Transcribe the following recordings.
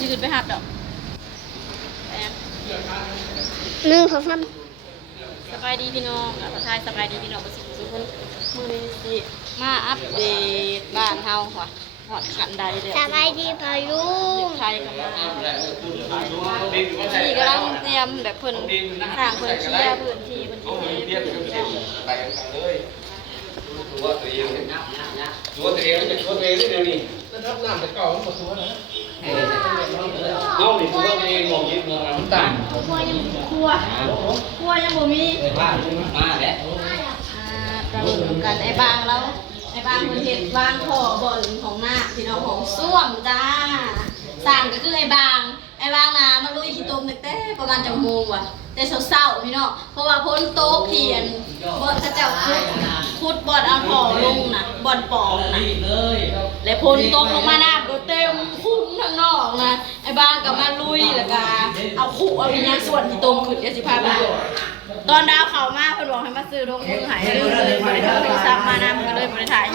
สิขึ้นไปหับดอก1 2 3สบายดีพี่น้องทักทายสบายดีพี่น้องประสิทธิ์ทุกคนมื้อนี้สิมาอัปเดตบ้านเฮาค่ะหอดขันใดเด้อ สบายดีพายุง ไทยกันมานี่กำลังเตรียมแบบเพิ่นสร้างเพิ่นเชียร์พื้นที่เพิ่นที่เฮ็ดไปกันเลยตัวตัวเองตัวตัวเองเป็นตัวตัวเองนี่เดี๋ยวนี้แล้วรับน้ำแต่เก่ามันหมดตัวแล้วเอาดิตัวตัวเองมองยิ้มมองน้ำตาล ครัวยังบ่มี บ้านมาแล้ว ประเมินกันไอ้บางแล้วไอ้บางมันเห็ดวางท่อบ่อนของหน้าพี่น้องของส้วมจ้าสั่งก็คือไอ้บางนะมันลุยขี้ตมตั้งแต่ประมาณจังโมงว่ะแต่เศร้าๆพี่น้องเพราะว่าพ้นโต๊ะเทียนบ่อนเขาเจ้าขุดบ่อนเอาท่อลงนะบ่อนปอกนะและพ้นโต๊ะลงมาหน้าก็เต็มคุ้มทั้งนอกนะไอ้บางก็มาลุยแล้วก็เอาขู่เอาวิญญาณส่วนขี้ตมขึ้นเดี๋ยวสิพาไปดูตอนดาวเขามาเพิ่นบอกให้มาซื้อลงมือหายลืมเลยบ่ได้โทรศัพท์มานำก็เลยบ่ได้ถ่าย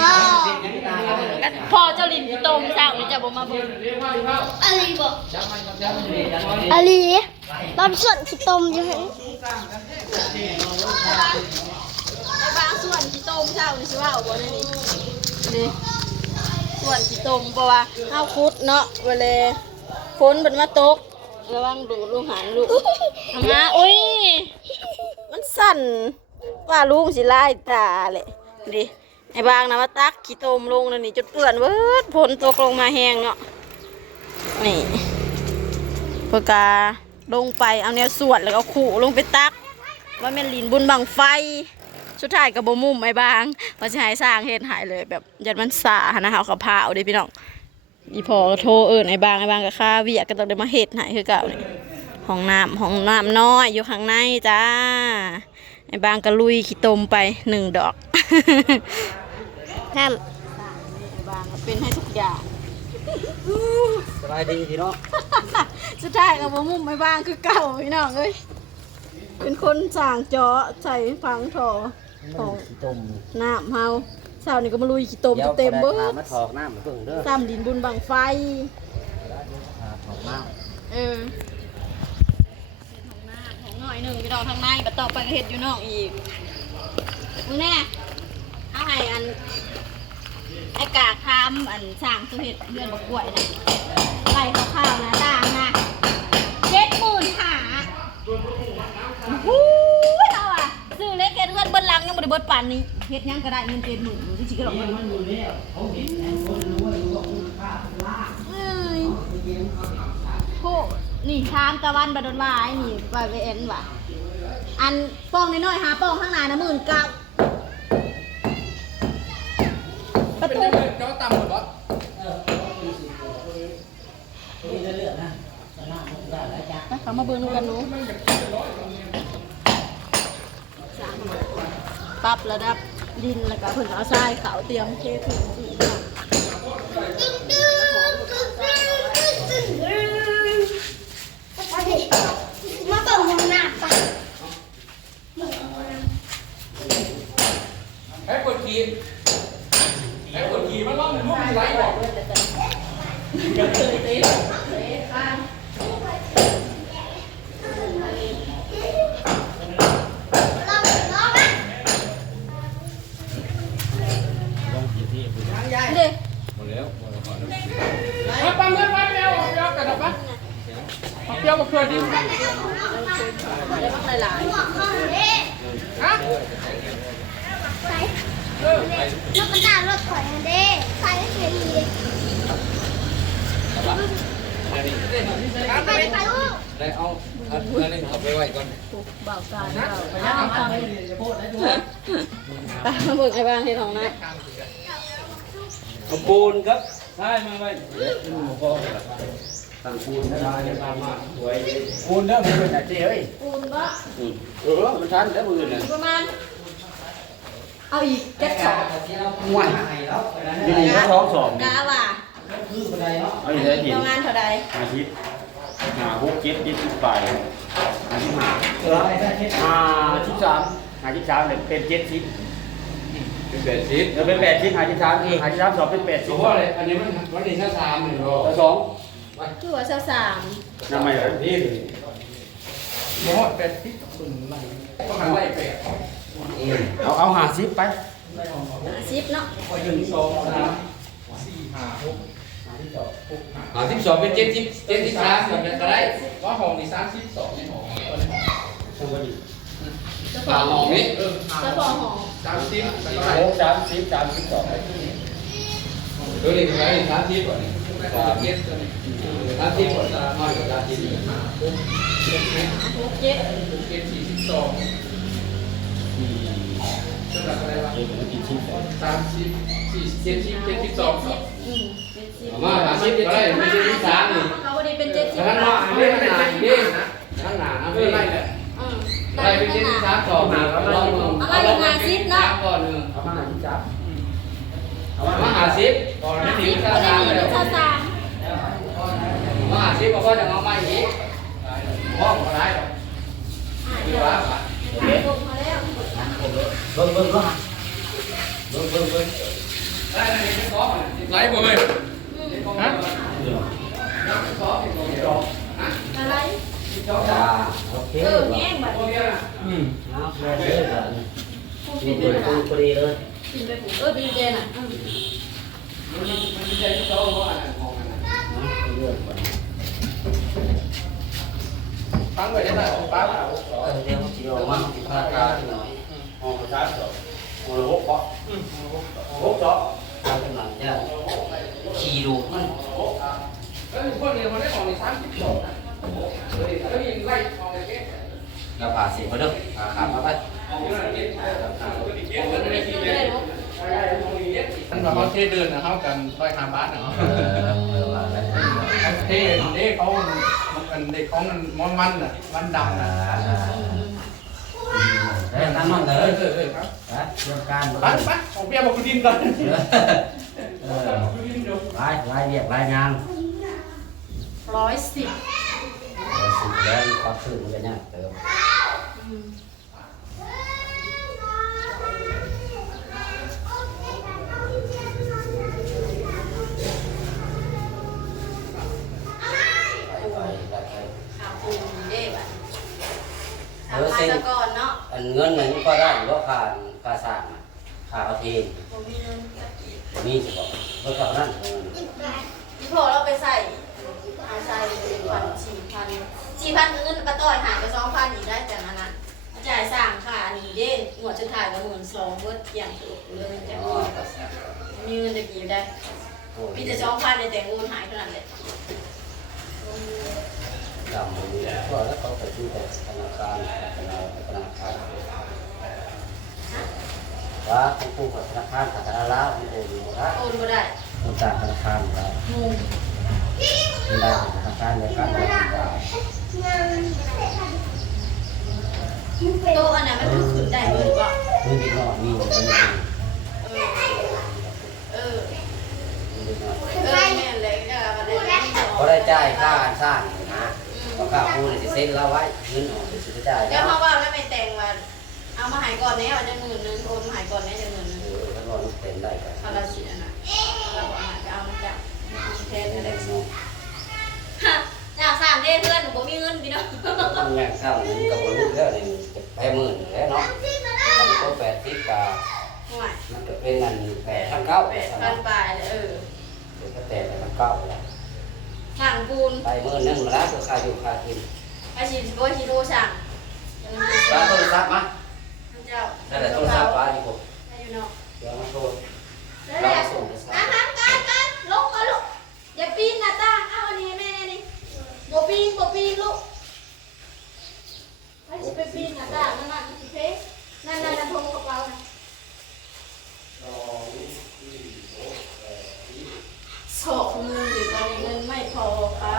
พ่อเจ้าลินที่ต้มเช้านี่จะบ่มาเบิ่ง อลีบอกอลีตอนส่วนที่ต้มอยู่หั่น ไอ้บางส่วนที่ต้มเช้านี่สิว่าเอาบ่ได้นี่ส่วนที่ต้มเพราะว่าเฮาขุดเนาะเวลาฝนมันมาตกระวังดูดลูกหันลูกทำมาอุ้ยมันสั่นว่าลูกสิลายตาเลยดิไอ้บางนะมาตักขี้ต้มลงแล้วนี่จนเปื้อนเวิดฝนตกลงมาแห้งเนาะนี่เพื่อกาลงไปเอาแนวสวดแล้วก็ขู่ลงไปตักว่าแม่นลินบุญบังไฟสุดท้ายกับบ่มุมไอ้บางว่าจะหายสร้างเฮ็ดหายเลยแบบยันมันสานะเฮากับพาเอาเด้พี่น้องอีพอโทรไอ้บางกับข้าเวียก็ต้องได้มาเฮ็ดหายคือเก่านี่ห้องน้ำน้อยอยู่ข้างในจ้าไอ้บางก็ลุยขี้ตมไป1 ดอก น้ำ ไอ้บางเป็นให้ทุกอย่าง สบายดีพี่น้อง สุดท้ายกับบ่มุมไอ้บางคือเก่าพี่น้องเอ้ยเป็นคนสร้างเจาะใส่ฝังท่อของ ต้ม น้ำเฮาเช้านี่ก็มาลุยขี้ตมเต็มเบิด มาถอกน้ำเพิ่งเด้อ ซ้ำดินบุญบังไฟ ถอกน้ เออของหน้าของหน่อยหนึ่งพี่น้องทางในบัดต่อไปก็เฮ็ดอยู่นอกอีกมึงแน่เอาให้อันไอ้กากทำอันสร้างสุเฮ็ดเรือนบักกล้วยนะไล่ข้าวๆนะต่างนะ75,000ฮู้ยเอาอ่ะซื้อเล็กเฮ็ดเรือนเบิ่นหลังยังบ่ได้เบิดปานนี้เฮ็ดหยังก็ได้เงิน70,000สิสิก็ดอกมันอยู่แล้วเขาเห็นแอนคนรู้ว่ารู้ว่าคุณค่าโหนี่ชามตะวันบดนวายนี่ไปเอ็นว่ะอันป้องน้อยๆหาป้องข้างในนะ19,000ประตู ำเจ้าตำหมดบ่ เขามาเบิ่งกันหนูปรับระดับดินแล้วก็เพิ่นเอาทรายขาวเตรียมเทพื้นที่มาเปิดห้องน้ำปะ ให้กดขี่มันล่องลุ่มไหลบอก เด็ก หมดแล้ว ปั๊มเงินปั๊มเดียวกันนะปั๊มเดียวกับเพื่อนดิ ได้บ้างหลาย ฮะ ใส่รถกระดาษรถถอยเด้ใส่ให้เสียดีไปไปลูก ได้เอาอันนี้เอาไปไว้ก่อน ๆบ่าวตายบ่าวไปนั่งฟังไปมาเบิ่งไอ้บ้านเฮ็ดของนะ เอาปูนครับใช่มาไว้ตั้งปูนได้ตามมาสวยปูนเด้อมันเป็นอะไรเอ้ย ปูนบ่ มันทันแล้วมือน่ะ ประมาณเอาอีก7 ห่วยนี่นี่เขาท้อง2 กะว่า เอาอีกได้ที ประมาณเท่าใด 50 ไป53เนี่ยเป็น70เป็น80嗯เป็น805353 2เป็น80 เพราะอะไรอันนี้มันวันนี้ถ้า3หนึ่งโล 2 คือว่า23 น้ำใหม่แบบนี้เลย หมดเป็ดพริกตุ่นไหลก็หันไล่เป็ด เอา50ไป 10เนาะ 1 2 3 4 5 6 52เป็น73แบบนั้นก็ได้ ว่าห้องนี่32ในห้อง ตามห้องนี้ เจ้าของหอ 30แล้วก็ โอ้30 32ตัวนี้เท่าไหร่30ก่อนนี่ เก็บตัวนี้ 30ก่อนน้อยกว่า30 6 7 เก็บ42สำหรับอะไรวะ30 40 72 อืม70 มา50ก็ได้ไม่ใช่23นี่ เขาบ่ได้เป็น70 ท่านว่าอันนี้มันหนาดิท่านหนานะพี่ ไล่แล้ว อืม ได้เป็น73ต่อมาแล้วลองก่อนนึงเอามา50 ก่อนไม่ถึง บ่ได้มีเป็น23 มา50ก็จะเอามาอีกห้องอะไรคือว่า ลงมาแล้ว เบิ่งได้ในเป็นของ ไล่หมดเลยฮะ อะไร จ้าโอเค แง่งบัดนี้ เอาเลยก่อน ผู้ นี่ ปิด เปิ ด้วยนะดพอดีเลย ปิดไปผูดีเจน่ะ มันใช่ที่เขาว่าอันนั้นของอันนั้นเรื่องก่อน ตั้งไว้ได้แต่ของป้า เดี๋ยวสิเอามาสิพาตาที่หน่อยห้องประชาชนห้อง6เปาะ6เจาะทางหลังเนี่ยขี่ดูมัน แล้วคนเดียวคนได้ของใน32นะแล้วยิงไล่ของในเก๊ เราผ่าเสียมาเด้อขามาไป ท่านว่าเขาเทเดินนะเขากันร้อยหาบาทเนาะเทเด็กเขามันเด็กเขามันมันน่ะมันดำนะ ตั้งมันเลย ครับ เรื่องการ ไปของเปียบอกคุณดินก่อนคุณดินเดี๋ยว ลายเรียกลายงาน 110 สิ่งแล้วความสื่อมันจะยากเติม ขาปูนเด้บัดทำมาซะก่อนเนาะ อันเงินนั้นก็ได้เพราะค่าสร้างค่าเอาเทน บ่มีเงินสักกี่ มีสิบอกเพราะเขานั่น พี่พอเราไปใส่เอาใส่4,000เงินป้าต้อยหายไป2,000อีกได้แต่นั้นน่ะจ่ายสร้างค่านี่เด้หัวจะถ่ายก็12,000เบิดอย่างถูกเลยจังมีเงินจะกี่ได้มีแต่2,000ในแต่เงินหายเท่านั้นแหละ ดำมันก็แล้วเขาไปที่ธนาคารว่าของผู้ธนาคารสาธารณรัฐมันโอนอยู่นะ โอนบ่ได้ ต้องจากธนาคารอยู่แล้ว งง ไม่ได้ธนาคารเดียวกันเลย โตอันนั้นมันคือขึ้นได้เบิดบ่ มีนิดหน่อยมีนิดหน่อย เออแม่นเลยก็มาได้ เขาได้จ่ายค่าสร้างนะเพราะค่าปูเนี่ยจะเซ็นแล้วไว้เงินออกจะจ่าย แล้ แล้ว ว เพราะว่าแล้วไม่แต่งว่าเอามาหายก่อนแน่ว่าจะ10,000โอนมาหายก่อนแน่จะ10,000 ถ้าเราเซ็นได้ก็ เขาละสิอันน่ะเราบอกจะเอามาจากแทนอะไรอยาก3เด้เพื่อนบ่มีเงินพี่น้อง ต้องแยกสร้างมันกับบริษัทแล้วนี่จะแพ้หมื่นแล้วเนาะทำก็80กับ ห่วย มันจะเป็นเงิน8,900 8,000ปลายเลยเป็นก็แต่8,900แล้ว สั่งปูน ไปหมื่นนึงแล้วก็ค่าอยู่ค่ากิน ไปชิมก็ชิโร่สั่ง ร้านโทรศัพท์มา เจ้า ได้แต่โทรศัพท์ร้านอยู่ผม ได้อยู่เนาะ เดี๋ยวมาโทร แล้ว เรา แหละ ส่งโทรศัพท์ กันลงลูกอย่าปีนหน้าต่างเอาอันนี้แม่นี่บ่ปีนลูกไปสิไปปีนหน้าต่างนั่นสิเพนั่นพงกระเป๋านะสอกเงินหรือตอนนี้เงินไม่พอค่ะ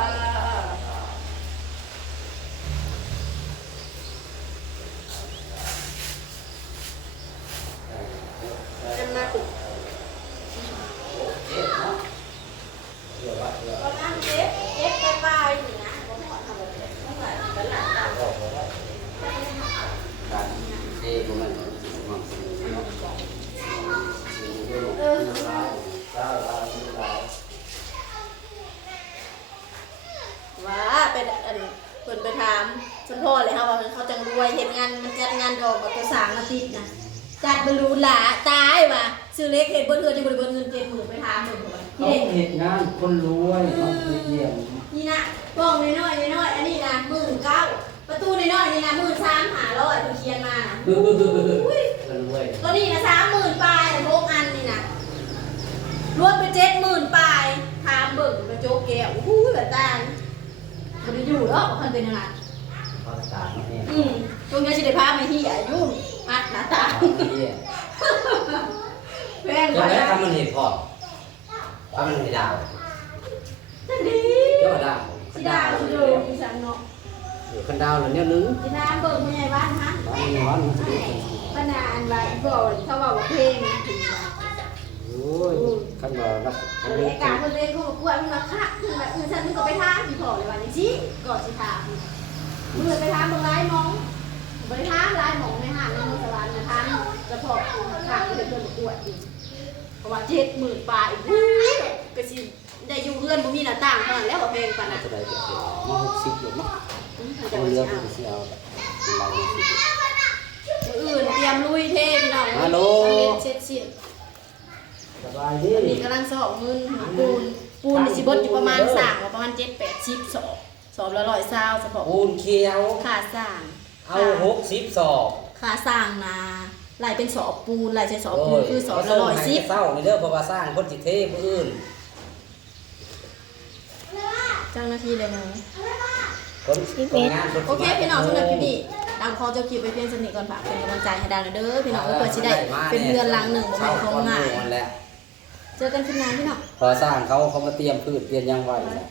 จะมา ไปเพิ่นไปถามสมพ่อเลยค่ะว่าเขาจังรวยเฮ็ดงานมันจัดงานดอกกับตัวสร้างอาทิตย์น่ะจัดบรรลุหลาตายว่ะซื้อเล็กเฮ็ดบ่เทื่อจังบ่ได้เบิดเงิน70,000ไปถามเพิ่นว่า เขาเห็นงานคนรวยเขาไปเยี่ยม นี่นะบ้องน้อยๆอันนี้นะ19,000ประตูน้อยๆนี่นะ13,500เพิ่นเขียนมานะอุ้ย คนรวย ตัวนี้นะ30,000ปลายพกอันนี่นะรวมไป70,000ปลายถามเบิ่งกระจกแก้วอู้ยแบบตางบ่ได้อยู่ดอกว่าเพิ่นเป็นยังไง เขาตามเนี่ย ตรงนี้สิได้พาไปที่อายุอัดหน้าตาแพง จะ กว่า ได้ นะ ทำมันเห็นพอทำมันเห็นดาว จังดี เจ้าดาว สิดาวสิโดอีสันเนาะ คันดาวเนี่ยนึง สิน้ำเบิ่งผู้ใหญ่บ้านฮะ วันนี้วันมันจะได้ ปานานไว้บ่เขาว่าเพลงถึงว่า โอ้ยคันว่านัก อันนี้การเพิ่นเล่นเขาก็กลัวมันมาคักคือแบบฉันก็ไปถามสิพ่อเลยว่าจังซี่ก่อนสิถามมึงไปถามเบิ่งหลายหมองบ่ได้ถามหลายหมองในห้างในเมืองสวรรค์นะถามเฉพาะข้างที่เพิ่นประกวดอีกเพราะว่า70,000ปลายอู้ยก็สิได้อยู่เฮือนบ่มีหน้าต่างเท่านั้นแล้วว่าเพลงปานนั้น จะได้เก็บเกี่ยวมา60อยู่เนาะ เขาจะ เอา เอา เรือ สิ ไป เอา เสียเอาเป็นไรสิ มื้ออื่นเตรียมลุยเทพี่น้อง ฮัลโหล เสร็จสิ้น สบายดี อันนี้กำลังสอบเงินปูนนี่สิเบดอยู่ประมาณสร้างว่าประมาณ7-80สอบละ120เฉพาะ ปูนเขียว ค่าสร้าง เอา60สอบ ค่าสร้างนาลายเป็นสอบปูนลายใช้สอบปูนคือสอบละ110 เศร้าในเรื่องเพราะว่าสร้างคนจิตเทผู้อื่น เจ้าหน้าที่เลยนะ คนงานคน โอเคพี่น้องสำหรับคลิปนี้ดาวขอเจ้าคิวไปเพียงสนิทก่อนฝากเป็นกำลังใจให้ดาวหน่อยเด้อพี่น้องเพื่อสิได้เป็นเรือนหลังหนึ่งบ่แม่นของง่าย แหละ เจอกันคลิปหน้าพี่น้อง พอสร้างเขามาเตรียมพืชเตรียมหยังไว้แหละ